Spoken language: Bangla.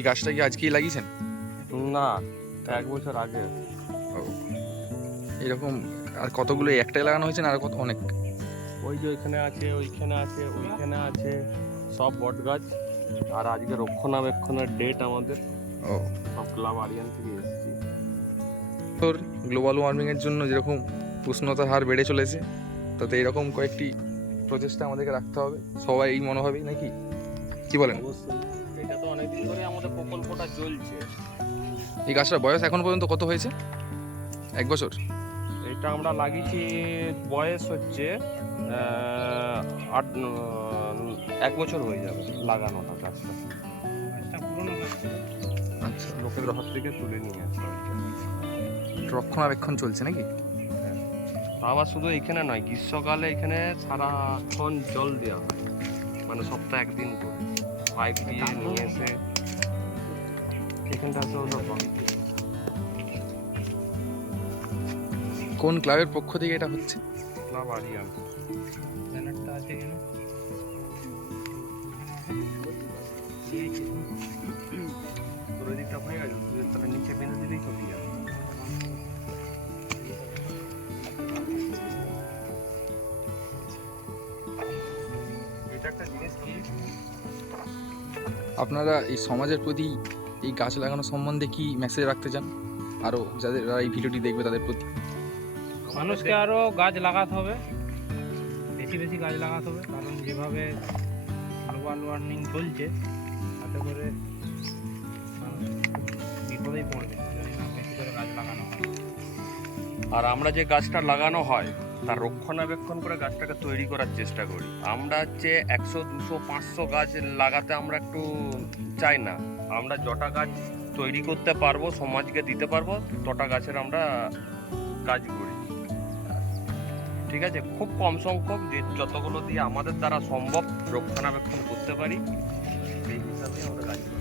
এই গাছটা কি আজকেই লাগিয়েছেন? না, 1 বছর আগে। ও, এরকম আর কতগুলো এই একটাই লাগানো হয়েছে না আর কত অনেক? ওই যে ওইখানে আছে, ওইখানে আছে, ওইখানে আছে, সব বট গাছ। আর আজকে রক্ষণাবেক্ষণের ডেট আমাদের। ও, সব ক্লাব আরিয়ান থেকে এসেছি। তোর গ্লোবাল ওয়ার্মিংয়ের জন্য যেরকম উষ্ণতার হার বেড়ে চলেছে, তাতে এরকম কয়েকটি প্রচেষ্টা আমাদেরকে রাখতে হবে সবাই এই মনোভাবেই, নাকি কি বলেন? অবশ্যই, এটা তো অনেকদিন ধরে আমাদের প্রকল্পটা চলছে। এই গাছটার বয়স এখন পর্যন্ত কত হয়েছে? 1 বছর? এটা আমরা লাগিয়েছি, বয়স হচ্ছে 1 বছর হয়ে যাবে লাগানোটা গাছটা। আচ্ছা, লোকের ঘর থেকে তুলে নিয়ে আসা হয়েছে। রক্ষণাবেক্ষণ চলছে নাকি? আবার শুধু এখানে নয়, গ্রীষ্মকালে এখানে সারাক্ষণ জল দেওয়া হয়, মানে সপ্তাহে 1 দিন করে পাইপ দিয়ে নিয়ে এসে এখানটা আছে ওটা বন্ধ। কোন ক্লাবের পক্ষ থেকে এটা হচ্ছে? ক্লাব আরিয়ান। ব্যানারটা আছে এখানে। পুরো দিকটা হয়ে গেছে, তুই তাহলে নিচে বেঁধে দিলেই চলে যাবে। এটা একটা জিনিস কি, আপনারা এই সমাজের প্রতি এই গাছ লাগানো সম্বন্ধে কি মেসেজ রাখতে চান আরও যাদের এই ভিডিওটি দেখবে তাদের প্রতি? মানুষকে আরও গাছ লাগাতে হবে, বেশি বেশি গাছ লাগাতে হবে, কারণ যেভাবে গ্লোবাল ওয়ার্মিং চলছে তাতে করে মানুষ বিপদেই পড়বে যদি না বেশি করে গাছ লাগানো হয়। আর আমরা যে গাছটা লাগানো হয় তার রক্ষণাবেক্ষণ করে গাছটাকে তৈরি করার চেষ্টা করি। আমরা হচ্ছে 100, 200, 500 গাছ লাগাতে আমরা একটু চাই না। আমরা যটা গাছ তৈরি করতে পারবো, সমাজকে দিতে পারবো, তটা গাছের আমরা কাজ করি। ঠিক আছে, খুব কম সংখ্যক, যে যতগুলো দিয়ে আমাদের দ্বারা সম্ভব রক্ষণাবেক্ষণ করতে পারি সেই হিসাবে আমরা গাছ করি।